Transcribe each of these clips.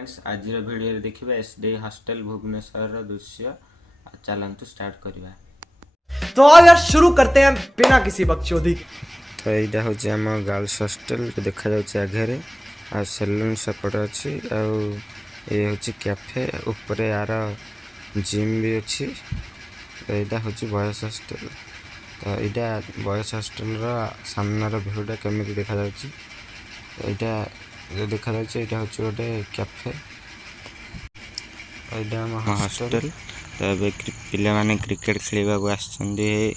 आज वीडियो देखिए SD hostel Bhubaneswar दृश्य चलतु स्टार्ट करवा। तो आओ यार शुरू करते हैं बिना किसी बकचोदी के। तो यहाँ हूँ आम गर्ल्स हॉस्टल देखा आगे आ सैलून सेपट अच्छी ये हूँ कैफे ऊपर यार जिम भी अच्छी। तो यहाँ हूँ बॉयज हॉस्टल। तो यहाँ बॉयज हॉस्टल सामनार भ्यूटा केमी देखा यहाँ देखा यहाँ हूँ गोटे कैफे यहाँ हॉस्टल। तो ये पिला माने क्रिकेट खेलने को आसछंदी।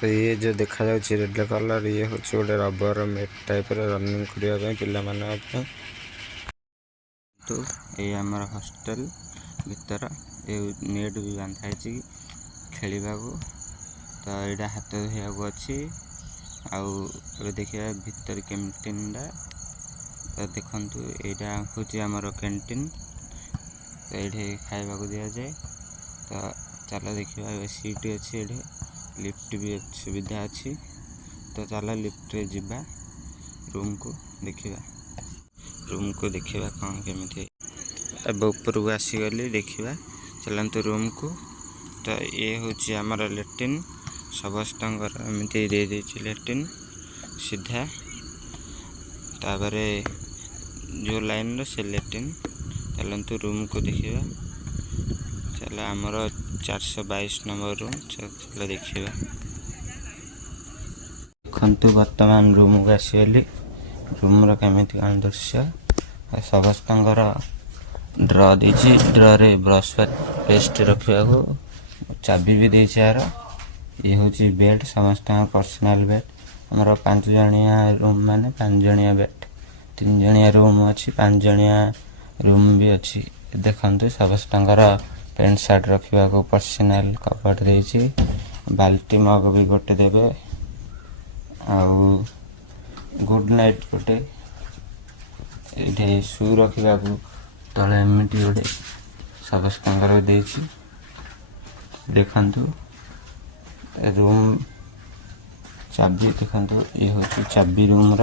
तो ये जो देखा रेड कलर ये हूँ गोटे रबर मेट टाइप रनिंग करने पिला माने। तो ये आमर हॉस्टल भीतर ये नेट भी बांधाई खेलने को। तो यहाँ हाथ धोया अच्छी आउ देखिए भीतर कैंटीन टा। तो देखु यहाँ हूँ आमर कैंटीन। तो ये खाइबा को दि जाए। तो चलो देखिए सीट अच्छी ये लिफ्ट भी सुविधा अच्छी। तो चलो लिफ्ट रे जिबा रूम को देखिए कौन केमी। अब ऊपर को आसीगली देखिए चलतु रूम को। तो ये हूँ आमर लैट्रिन समस्त एमती दे लैट्रिन सीधा तापरे जो लाइन रो से लैट्रिन। चलतु रूम को देखिए। चलो आमर 422 नंबर रूम चलो देखिए। देखु बर्तमान रूम को आसीगली रूम रेमी कौन दृश्य समस्त ड्र दे ड्र रे ब्रश पेस्ट रखा चाबी भी दे यार। ये हूँ बेड समस्त पर्सनाल बेड आमर 5 जणिया रूम माने 5 जणिया बेड 3 जणिया रूम अच्छी 5 जणिया रूम भी अच्छी। देखते समस्त पेंट सार्ट रखा को पर्सनाल कपबोर्ड दे बाल्टी मग भी गोटे देवे आउ गुड नाइट गोटे ये शू रखा तले एमती गोटे समस्त देखु रूम चाबी देखु ये हूँ चाबी रूम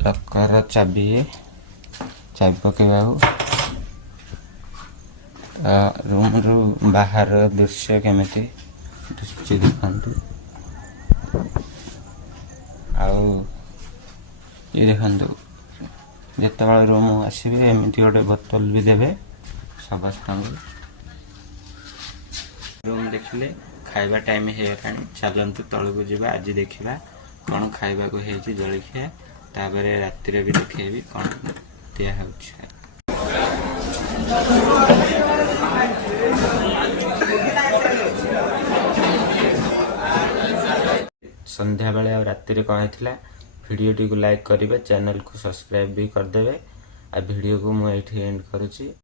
लकर चाबी चाबी पकेबा रूम रु बाहर दृश्य केमिति दृश्य देखु ये देखु जिते रूम आसवे एमती गोटे बोतल भी देवे समस्त रूम देखिले खाइबा टाइम है चलतु तल को जावा। आज देखा कौन खाइबा को है जलखिया तापर राति भी देखेबी कौन दिया संध्या बेले और राति कौन है वीडियो टी को लाइक करेंगे चैनल को सब्सक्राइब भी करदे। आ वीडियो को मुझे एंड करुच्ची।